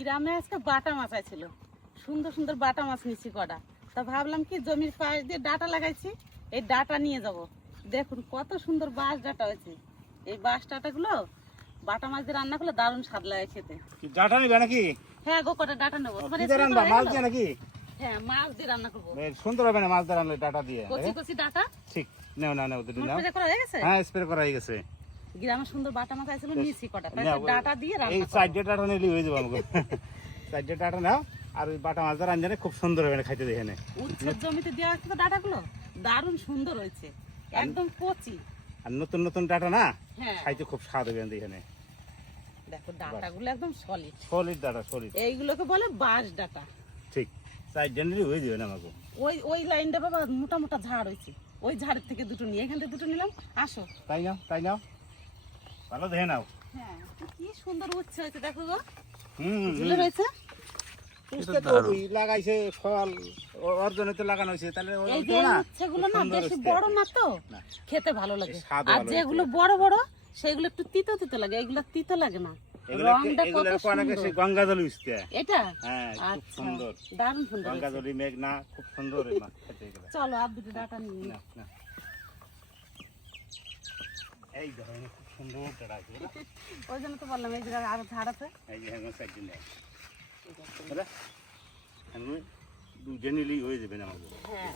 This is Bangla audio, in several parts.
গ্রামে আজকে বাটা মাছ ছিল, সুন্দর সুন্দর বাটা মাছ নিচ্ছি কটা। তা ভাবলাম কি জমির পাশ দিয়ে ডাটা লাগাইছি, এই ডাটা নিয়ে যাব। দেখুন কত সুন্দর বাঁশ ডাটা হয়েছে। এই বাঁশ ডাটাগুলো বাটা মাছ দিয়ে রান্না করলে দারুণ স্বাদ লাগে খেতে। কি ডাটা নিবে নাকি? হ্যাঁ গো, কটা ডাটা নেবো। কি দিয়ে রান্না, মাছ দিয়ে নাকি? হ্যাঁ, মাছ দিয়ে রান্না করবো। বেশ সুন্দর হবে না মাছ দিয়ে রান্না ডাটা দিয়ে? কচি কচি ডাটা। ঠিক, নাও নাও নাও, দুটো নাও। স্প্রে করা হয়ে গেছে? হ্যাঁ, স্প্রে করা হয়ে গেছে। গ্রামে সুন্দর বাটা মাছ আইছিল, নিয়েছি কটা। তাই নাও, ডাটা দিয়ে এই রান্না করব। সাইডে ডাটা নিলে হয়ে যাবে আমাকে। সাইডে ডাটা নাও, আর ওই বাটা মাছ দিয়ে রান্না খুব সুন্দর হবে না খাইতে দেখে নে। উচ্ছের জমিতে দেওয়া আছে তো ডাটাগুলো, দারুণ সুন্দর হয়েছে, একদম কচি। আর নতুন নতুন ডাটা না, হ্যাঁ খাইতে খুব স্বাদ হবে দেখে নে। দেখো ডাটাগুলো একদম সলিড। Solid data, solid. এইগুলোকে বলে বাঁশ ডাটা। ঠিক, সাইডে নিলে হয়ে যাবে না আমাকে। ওই ওই লাইনটা বাবা মোটা মোটা ঝাড় হয়েছে, ওই ঝাড়ের থেকে দুটো নিয়ে এখান থেকে দুটো নিলাম। আসো। তাই নাও, তাই নাও, ভালো দেখে নাও। হ্যাঁ, কি সুন্দর উচ্ছে হয়েছে দেখো গো। হুম, ঝুলে রয়েছে। লাগাইছে ফল, ওর জন্য তো লাগানো হয়েছে, তাহলে ওর এই যে তো না, উচ্ছেগুলো না সুন্দর বেশি হচ্ছে। বড় না তো, না। খেতে ভালো লাগে। স্বাদ আর ভালো যেগুলো বড় বড় সেগুলো একটু তিতো তিতো লাগে, এগুলো তিতো লাগে না। রংটা কত সুন্দর। গঙ্গা জল উঠছে। এটা হ্যাঁ, খুব আচ্ছা, সুন্দর। দারুণ সুন্দর গঙ্গা হয়েছে। জলি মেঘ না, খুব সুন্দর এই মাছ খেতে এগুলো। চলো আর দুটো ডাটা নিয়ে না, না। এই দেখো, এখানে খুব সুন্দর ডাটা আছে, বুঝলা? ওই জন্য তো বললাম এই জায়গায় আরো ঝাড় আছে। এই যে হ্যাঁ, সাইডে নাও, বুঝলা? আমি দুটো নিলেই হয়ে যাবে না আমাকে। হ্যাঁ,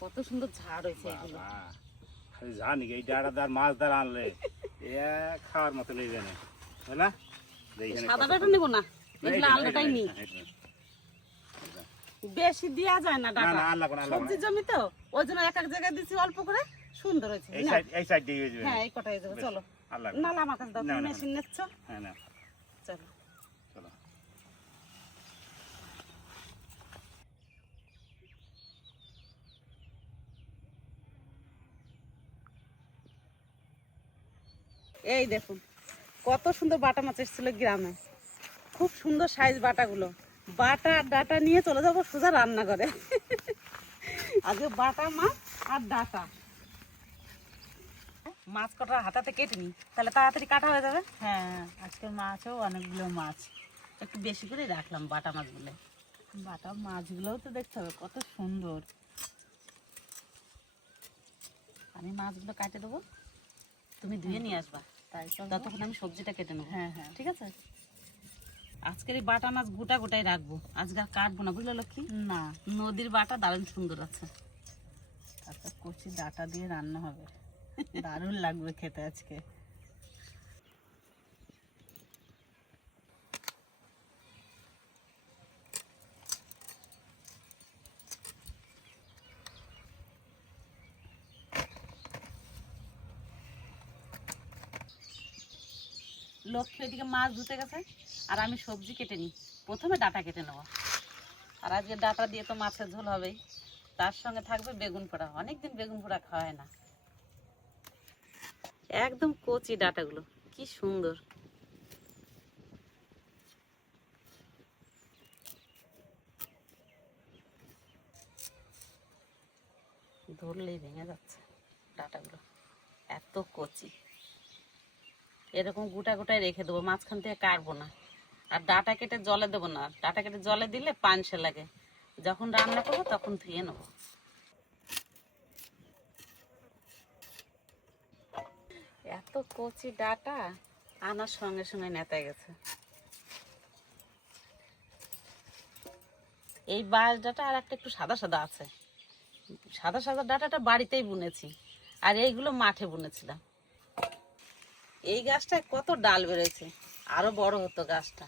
কত সুন্দর ঝাড় হয়েছে এগুলো। বাবা, খালি জানি এই ডাটাদার মাছ দ্বারা আনলে এ খাওয়ার মতো নেবে না, বুঝলা? এইখানে সাদা কত ডাটা সুন্দর। নেবো না, এই এই যে, লালটাই এই যে, নি। এই যে। বেশি দেওয়া যায় না না ডাটা, না, আর লাগবে না, আর লাগবে সবজি না। জমি তো ওই জন্য এক এক জায়গায় দিচ্ছি অল্প করে, সুন্দর হয়েছে এই না? সাইড, এই সাইড দিয়ে হয়ে যাবে। হ্যাঁ, এই কটাই দেবো। বেশ, চলো। আর লাগবে না না। আমার কাছে দাও, না, তুমি না, মেশিন নিচ্ছ। হ্যাঁ, না, চলো। চলো। এই দেখুন কত সুন্দর বাটা মাছ এসেছিল গ্রামে, খুব সুন্দর সাইজ বাটাগুলো। বাটা আর ডাটা নিয়ে চলে যাবো সোজা রান্না করে। আজকে বাটা মাছ আর ডাটা মাছ কটা হাতাতে কেটে নি, তাহলে তাড়াতাড়ি কাটা হয়ে যাবে। হ্যাঁ, আজকে মাছও অনেকগুলো মাছ। একটু বেশি করে রাখলাম বাটা মাছগুলো। বাটা মাছগুলোও তো দেখতে হবে কত সুন্দর। আমি মাছগুলো কাটে দেবো, তুমি ধুয়ে নিয়ে আসবা। তাই তো। ততক্ষণ আমি সবজিটা কেটে নেবো। হ্যাঁ হ্যাঁ, ঠিক আছে। আজকের এই বাটা মাছ গোটা গোটাই রাখবো, আজকে আর কাটবো না, বুঝলো লক্ষ্মী? না, নদীর বাটা দারুণ সুন্দর আছে। তারপর কচি ডাটা দিয়ে রান্না হবে, দারুণ লাগবে খেতে আজকে। লক্ষ্মী এদিকে মাছ ধুতে গেছে আর আমি সবজি কেটে নিই। প্রথমে ডাটা কেটে নেবো, আর আজকে ডাটা দিয়ে তো মাছের ঝোল হবেই, তার সঙ্গে থাকবে বেগুন পোড়া। অনেকদিন বেগুন পোড়া খাওয়া হয় না। একদম কচি ডাটাগুলো কি সুন্দর। ধরলেই ভেঙে যাচ্ছে ডাটাগুলো, এত কচি। এরকম গোটা গোটায় রেখে দেবো, মাঝখান থেকে কাটবো না। আর ডাটা কেটে জলে দেবো না, ডাটা কেটে জলে দিলে পানসে লাগে। যখন রান্না করবো তখন ধুয়ে নেবো। এত কচি ডাটা আনার সঙ্গে সঙ্গে নেতায় গেছে। এই বাঁশ ডাটা আর একটা একটু সাদা সাদা আছে। সাদা সাদা ডাটাটা বাড়িতেই বুনেছি, আর এইগুলো মাঠে বুনেছিলাম। এই গাছটায় কত ডাল বেরোয়েছে, আরো বড় হতো গাছটা।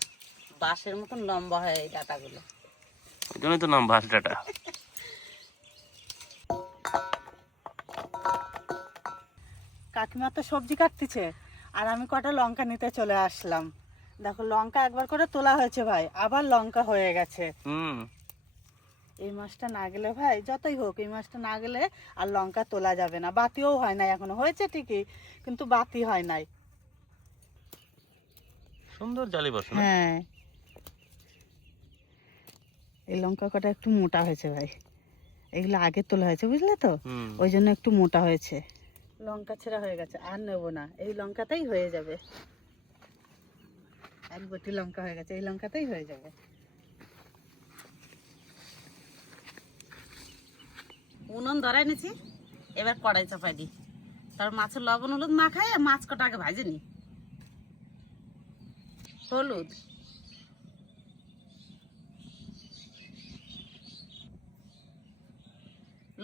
বাঁশের মতন লম্বা হয় এই ডাটাগুলো। ওই জন্যই তো নাম বাঁশ ডাটা। কাকিমা তো সবজি কাটতেছে, আর আমি কটা লঙ্কা নিতে চলে আসলাম। দেখো লঙ্কা একবার করে তোলা হয়েছে ভাই, আবার লঙ্কা হয়ে গেছে। এই মাসটা না গেলে ভাই, যতই হোক এই মাসটা না গেলে আর লঙ্কা তোলা যাবে না। বাতিও হয় নাই এখনো, হয়েছে ঠিকই কিন্তু বাতি হয় নাই। সুন্দর জালি বসে। হ্যাঁ, এই লঙ্কা কটা একটু মোটা হয়েছে ভাই, এগুলো আগে তোলা হয়েছে বুঝলে তো, ওই জন্য একটু মোটা হয়েছে। লঙ্কা ছেঁড়া হয়ে গেছে, আর নেবো না, এই লঙ্কাতেই হয়ে যাবে। এক বটি লঙ্কা হয়ে গেছে, এই লঙ্কাতেই হয়ে যাবে। উনুন ধরাই নিছি, এবার কড়াই চাপাই দিই। তারপর মাছের লবণ হলুদ মাখাই, মাছ কটা আগে ভাজে নি। হলুদ,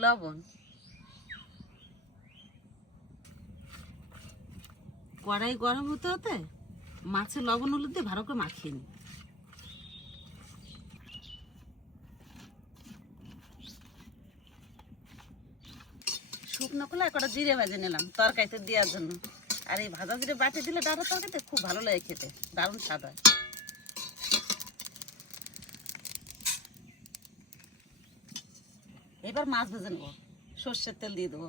লবণ, কড়াই গরম হতে হতে মাছের লবণ হলুদ দিয়ে ভালো করে মাখিয়ে নি। শুকনো খোলা কটা জিরে ভেজে নিলাম তরকারিতে দেওয়ার জন্য। আর এই ভাজা জিরে বাটি দিলে ডাটা তরকারিতে খুব ভালো লাগে খেতে, দারুণ স্বাদ হয়। এবার মাছ ভেজে নেবো, সর্ষের তেল দিয়ে দেবো।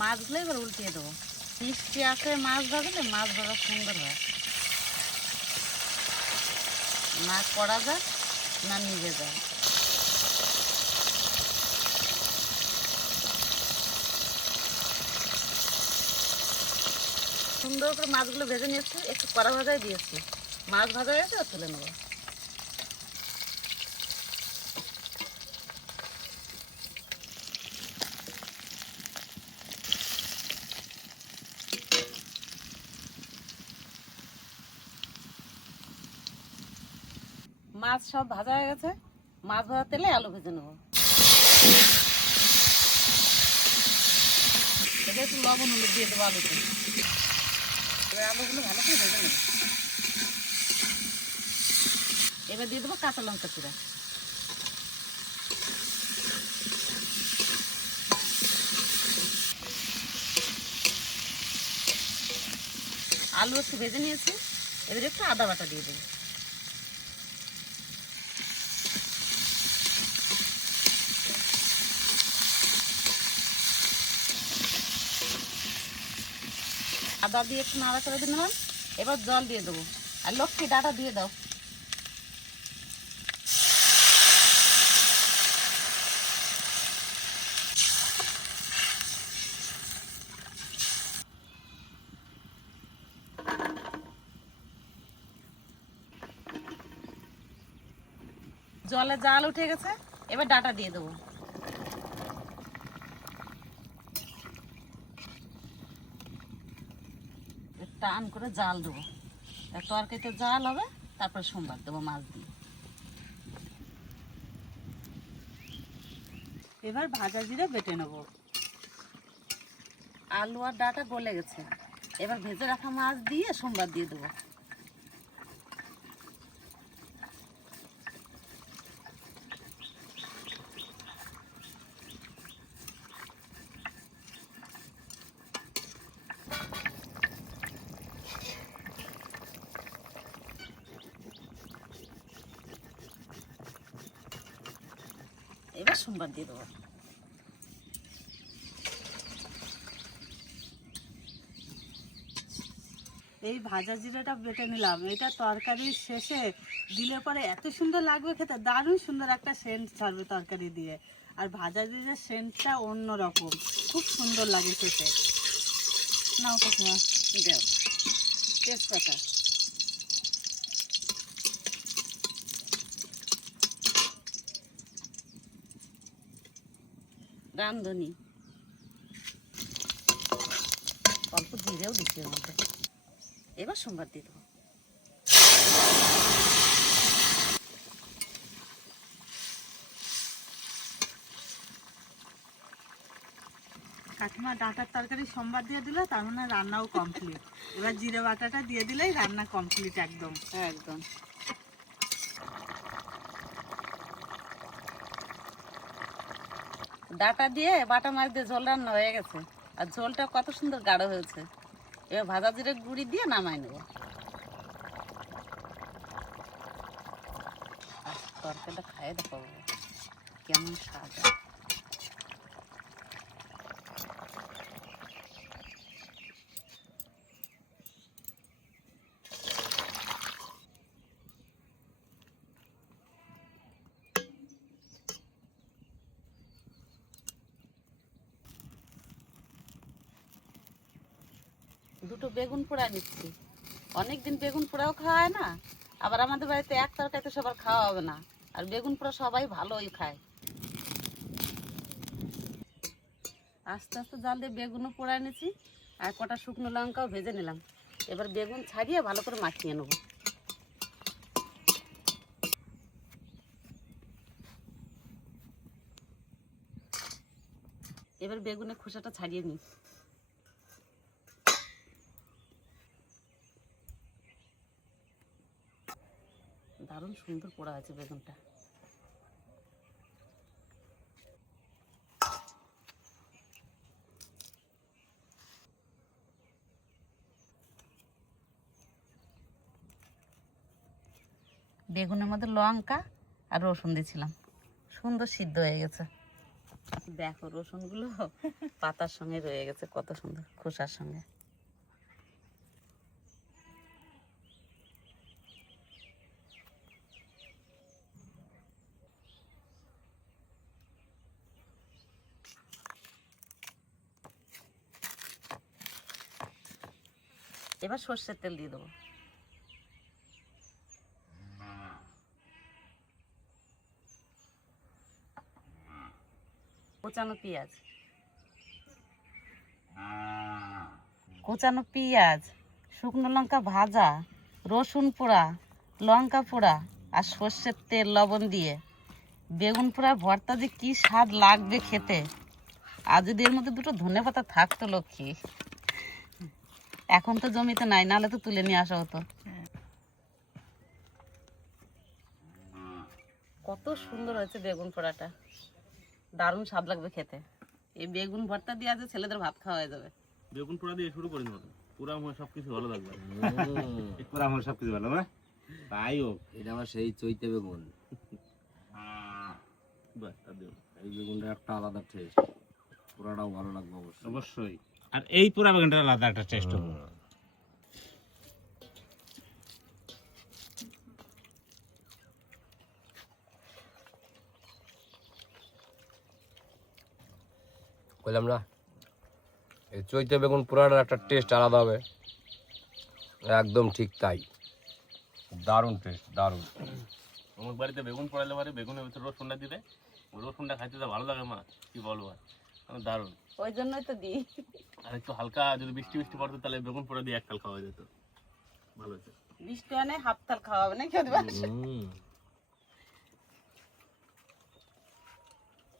মাছগুলো এবার উল্টিয়ে দেবো। মিষ্টি আছে মাছ ভাজলে মাছ ভাজা সুন্দর হয়, না করা যায় না নিজে যায়। সুন্দর করে মাছগুলো ভেজে নিয়েছি, একটু কড়া ভাজাই দিয়েছি। মাছ ভাজা হয়েছে আর তুলে নেবো। মাছ সব ভাজা হয়ে গেছে, মাছ ভাজা তেলে আলু ভেজে নেবো। এটা একটু লবণ হলুদ দিয়ে দেবো আলুতে। এবার আলুগুলো ভালো করে ভেজে নেবো। এবার দিয়ে দেবো কাঁচা লঙ্কা চিরা। আলু একটু ভেজে নিয়েছি, এবার একটু আদা বাটা দিয়ে দেবো। আদা দিয়ে একটু নাড়া করে দিয়ে নেবেন। এবার জল দিয়ে দেবো, আর লক্ষ্মী ডাটা দিয়ে দাও। জলে জাল উঠে গেছে, এবার ডাটা দিয়ে দেবো। টান করে জাল দেবো, তরকারিতে জাল হবে, তারপর সোমবার দেবো মাছ দিয়ে। এবার ভাজা জিরে বেটে নেবো। আলু আর ডাটা গলে গেছে, এবার ভেজে রাখা মাছ দিয়ে সোমবার দিয়ে দেবো। এবার সোমবার দিয়ে দেবো। এই ভাজা জিরাটা বেটে নিলাম, এটা তরকারির শেষে দিলে পরে এত সুন্দর লাগবে খেতে, দারুণ সুন্দর একটা সেন্ট ছাড়বে তরকারি দিয়ে। আর ভাজা জিরার সেন্টটা অন্যরকম, খুব সুন্দর লাগে খেতে। নাও কোথাও দেও তেজপাতা, রাঁধুনি, অল্প জিরেও দিচ্ছি এর মধ্যে। এবার সোমবার দিয়ে দেবো। কাকিমা ডাঁটার তরকারি সোমবার দিয়ে দিলে তার মানে রান্নাও কমপ্লিট। এবার জিরে বাটাটা দিয়ে দিলেই রান্না কমপ্লিট একদম। একদম ডাটা দিয়ে বাটা মাছ দিয়ে ঝোল রান্না হয়ে গেছে, আর ঝোলটা কত সুন্দর গাঢ় হয়েছে। এবার ভাজা জিরে গুঁড়ি দিয়ে নামাই নেব। তরকারিটা খাই দেখো বাবা, কেমন স্বাদ। দুটো বেগুন পোড়া নিচ্ছি, অনেকদিন বেগুন পোড়াও খাওয়া হয় না, আবার আমাদের বাড়িতে এক তরকারিতে সবার খাওয়া হবে না, আর বেগুন পোড়া সবাই ভালোই খায়। আস্তে আস্তে জাল দিয়ে বেগুনও পোড়া নিয়েছি, আর কটা শুকনো লঙ্কাও ভেজে নিলাম। এবার বেগুন ছাড়িয়ে ভালো করে মাখিয়ে নেব। এবার বেগুনের খোসাটা ছাড়িয়ে নিই। দারুণ সুন্দর পোড়া আছে বেগুনটা। বেগুনের মধ্যে লঙ্কা আর রসুন দিয়েছিলাম, সুন্দর সিদ্ধ হয়ে গেছে। দেখো রসুনগুলো পাতার সঙ্গে রয়ে গেছে, কত সুন্দর খোসার সঙ্গে। এবার সর্ষের তেল দিয়ে দেবো। কোচানো পেঁয়াজ, কোচানো পেঁয়াজ, শুকনো লঙ্কা ভাজা, রসুন পোড়া, লঙ্কা পোড়া আর সর্ষের তেল লবণ দিয়ে বেগুন পোড়ার ভর্তা যে কি স্বাদ লাগবে খেতে। আর যদি এর মধ্যে দুটো ধনেপাতা থাকতো লক্ষ্মী, এখন তো জমিতে নাই, নাহলে তো তুলে নিয়ে আসা হতো। কত সুন্দর হয়েছে বেগুন পোড়াটা, দারুণ স্বাদ লাগবে খেতে। এই বেগুন ভর্তা দিয়ে আজ ছেলেদের ভাত খাওয়া হয়ে যাবে। বেগুন পোড়া দিয়ে শুরু করি না, পুরা আমার সবকিছু ভালো লাগবে। পুরা আমার সবকিছু ভালো না, তাই হোক। এটা আমার সেই চৈতে বেগুন, বাহ, তা দিও। এই বেগুনটা একটা আলাদা টেস্ট, পুরাটাও ভালো লাগবে অবশ্যই। অবশ্যই, আর এই পুরা বেগুনটা আলাদা একটা টেস্ট হবে। বললাম না, এই চৈতে বেগুন পুরাটার একটা টেস্ট আলাদা হবে, একদম ঠিক তাই, দারুণ টেস্ট, দারুণ। আমার বাড়িতে বেগুন পোড়ালে পারে বেগুনের ভিতরে রসুনটা দিলে, ওই রসুনটা খাইতে তো ভালো লাগে মা, কি বলবো আর, দারুণ। ওই জন্যই তো দিই। আর একটু হালকা যদি বৃষ্টি বৃষ্টি পড়তো তাহলে বেগুন পোড়া দিয়ে এক তাল খাওয়া যেত, ভালো হতো। বৃষ্টি আনে হাফ তাল খাওয়া হবে না, কেউ দেবে?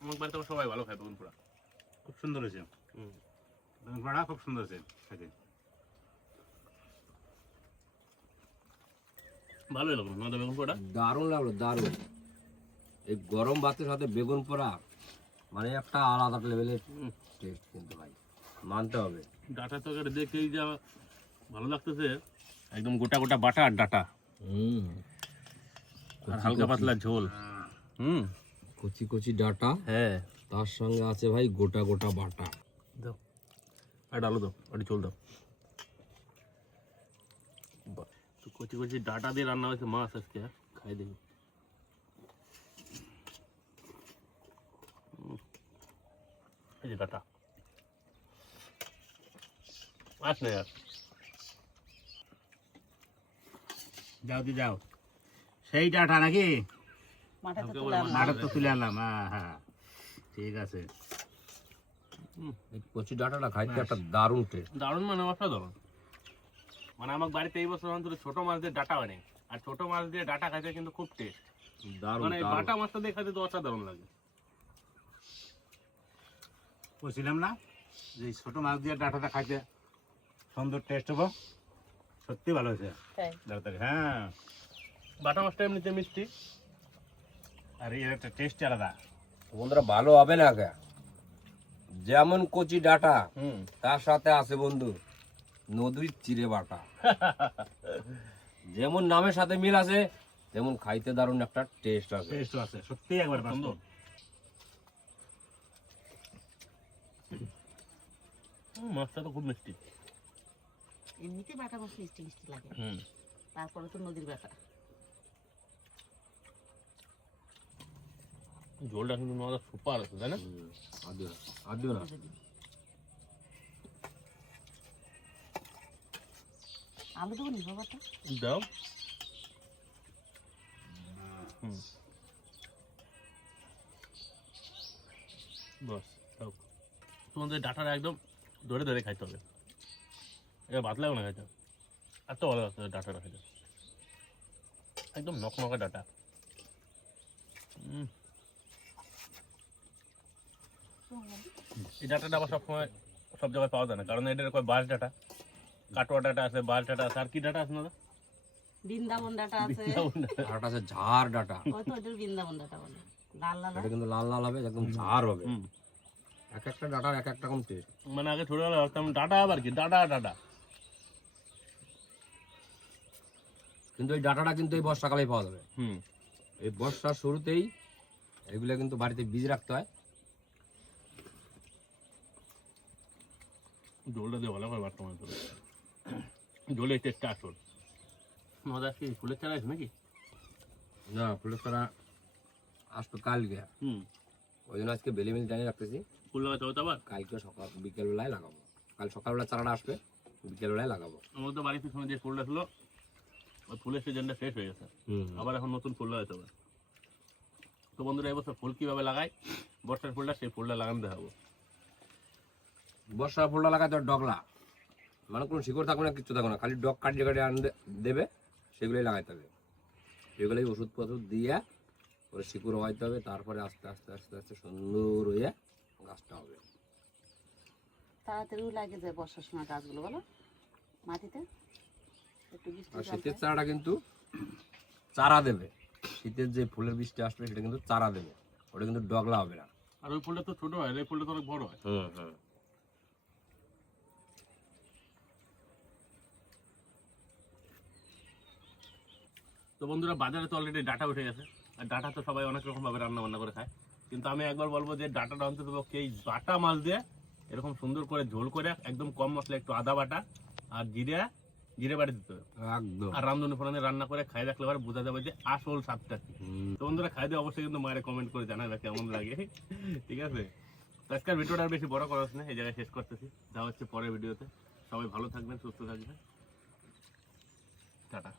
আমার বাড়িতে আবার সবাই ভালো খায় বেগুন পোড়া। খুব সুন্দর হয়েছে বেগুন পোড়া, খুব সুন্দর হয়েছে খেতে। ভালোই লাগলো না বেগুন পোড়া, দারুণ লাগলো, দারুণ। এই গরম ভাতের সাথে বেগুন পোড়া মানে একটা আলাদা লেভেলের টেস্ট, কিন্তু ভাই মানতে হবে। ডাটা তরকারি দেখেই যা ভালো লাগতেছে, একদম গোটা গোটা বাটা আর ডাটা, আর হালকা পাতলা ঝোল। কচি কচি ডাটা, হ্যাঁ, তার সঙ্গে আছে ভাই গোটা গোটা বাটা। দাও আর আলু দাও, আর চোল দাও। বাহ, তো কচি কচি ডাটা দিয়ে রান্না হয়েছে মাছ আজকে, খাই দেখি। এই যে ডাটা, আস না আর যাও দি যাও, সেই ডাটা নাকি মাঠে তো আমাকে তুলে বলে আনলাম। মাঠে তো তুলে আনলাম। হ্যাঁ হ্যাঁ, ঠিক আছে। এই কচি ডাটাটা খাইতে একটা দারুণ টেস্ট। দারুণ, মানে অসাধারণ। মানে আমার বাড়িতে এই বছর অন্তত ছোট মাছ দিয়ে ডাটা হয়, আর ছোট মাছ দিয়ে ডাটা খাইতে কিন্তু খুব টেস্ট। দারুণ, মানে এই দারুণ। বাটা মাছটা দিয়ে খাইতে তো অসাধারণ লাগে। বলছিলাম না যে এই ছোট মাছ দিয়ে ডাটাটা খাইতে সুন্দর টেস্ট হবো, সত্যি ভালো হয়েছে তাই? ডাটাটা। হ্যাঁ, বাটা মাছটা এমনিতে মিষ্টি, আর এর একটা টেস্ট আলাদা। বন্ধুরা ভালো হবে না কে, যেমন কচি ডাটা তার সাথে আছে বন্ধু নদীর চিড়ে বাটা। যেমন নামের সাথে মিল আছে তেমন খাইতে দারুণ একটা টেস্ট আছে। টেস্ট আছে সত্যি একবার বাস্তব। মাছটা তো খুব মিষ্টি। এমনিতে বাটা মাছ মিষ্টি মিষ্টি লাগে, তারপরে তো নদীর বাটা। ঝোলটা কিন্তু আমাদের সুপার আছে, তাই না? আদিও না আলু দেবো নি বাবাটা? দাও। বস দাও। তোমাদের ডাটাটা একদম ধরে ধরে খাইতে হবে, এটা ভাত লাগবে না খাইতে। এত ভালো লাগছে ডাটাটা খাইতে, একদম নকনকা ডাটা। এই ডাটাটা আবার সবসময় সব জায়গায় পাওয়া যায় না, কারণ এটার কয় বাঁশ ডাটা, কাটোয়া ডাটা আছে, বাঁশ ডাটা আছে, আর কি ডাটা আছে না? বৃন্দাবন ডাটা আছে, ডাটা আছে ঝাড় ডাটা, ওই তো ওদের বৃন্দাবন ডাটা বলে, লাল লাল এটা কিন্তু লাল লাল হবে, একদম ঝাড় হবে। এক একটা ডাটার এক এক রকম টেস্ট। মানে আগে ছোটবেলায় ভাবতাম ডাটা আবার কি, ডাটা ডাটা। কিন্তু এই ডাটাটা কিন্তু এই বর্ষাকালেই পাওয়া যাবে। এই বর্ষার শুরুতেই এগুলো কিন্তু বাড়িতে বীজ রাখতে হয়। ঝোলটা দিয়ে ভালো করে বর্তমানে তো ঝোলের টেস্টটা আসল। মজা কি ফুলের চারা আছে নাকি? না, ফুলের চারা আসতো কালকে, ওই জন্য আজকে বেলে মিল জানিয়ে রাখতেছি। ফুল লাগাতে হবে তো আবার? কালকে সকাল বিকেলবেলায় লাগাবো। কাল সকালবেলা চারাটা আসবে, বিকেলবেলায় লাগাবো। আমার তো বাড়ির পিছনে যে ফুলটা ছিল, ওই ফুলের সিজনটা শেষ হয়ে গেছে, আবার এখন নতুন ফুল লাগাতে হবে। তো বন্ধুরা এবছর ফুল কিভাবে লাগাই, বর্ষার ফুলটা সেই ফুলটা লাগানো দেখাবো। বর্ষার ফুলটা লাগাতে হবে ডগলা, মানে কোনো শিকড় থাকবে না, কিচ্ছু থাকবে না, খালি ডগ কাটিয়ে কাটিয়ে আনতে দেবে, সেগুলোই লাগাইতে হবে। সেগুলোই ওষুধপত্র দিয়ে ওর শিকড় হওয়াইতে হবে, তারপরে আস্তে আস্তে আস্তে আস্তে সুন্দর হয়ে গাছটা হবে। তাড়াতাড়িও লাগে যায় বর্ষার সময় গাছগুলো, বলো মাটিতে একটু বৃষ্টি আর জল শীতের পায়। চারাটা কিন্তু চারা দেবে, শীতের যে ফুলের বৃষ্টি আসবে সেটা কিন্তু চারা দেবে, ওটা কিন্তু ডগলা হবে না। আর ওই ফুলটা তো ছোট হয়, এই ফুলটা তো অনেক বড় হয়। তো বন্ধুরা বাজারে তো অলরেডি ডাটা উঠে গেছে, আর ডাটা তো সবাই অনেক রকম ভাবে রান্না বান্না করে খায়, কিন্তু আমি একবার বলবো যে ডাটাটা অন্তত পক্ষে এই বাটা মাছ দিয়ে এরকম সুন্দর করে ঝোল করে একদম কম মশলা, একটু আদা বাটা আর জিরে বাটা দিতে হবে, একদম। আর রামধনু ফোড়নে রান্না করে খাই দেখলে এবার বোঝা যাবে যে আসল স্বাদটা কি। তো বন্ধুরা খাই দিয়ে অবশ্যই কিন্তু মায়ের কমেন্ট করে জানাবে কেমন লাগে, ঠিক আছে? তো আজকের ভিডিওটা আর বেশি বড় করা হচ্ছে না, এই জায়গায় শেষ করতেছি, দেখা হচ্ছে পরের ভিডিওতে। সবাই ভালো থাকবেন, সুস্থ থাকবেন, টাটা।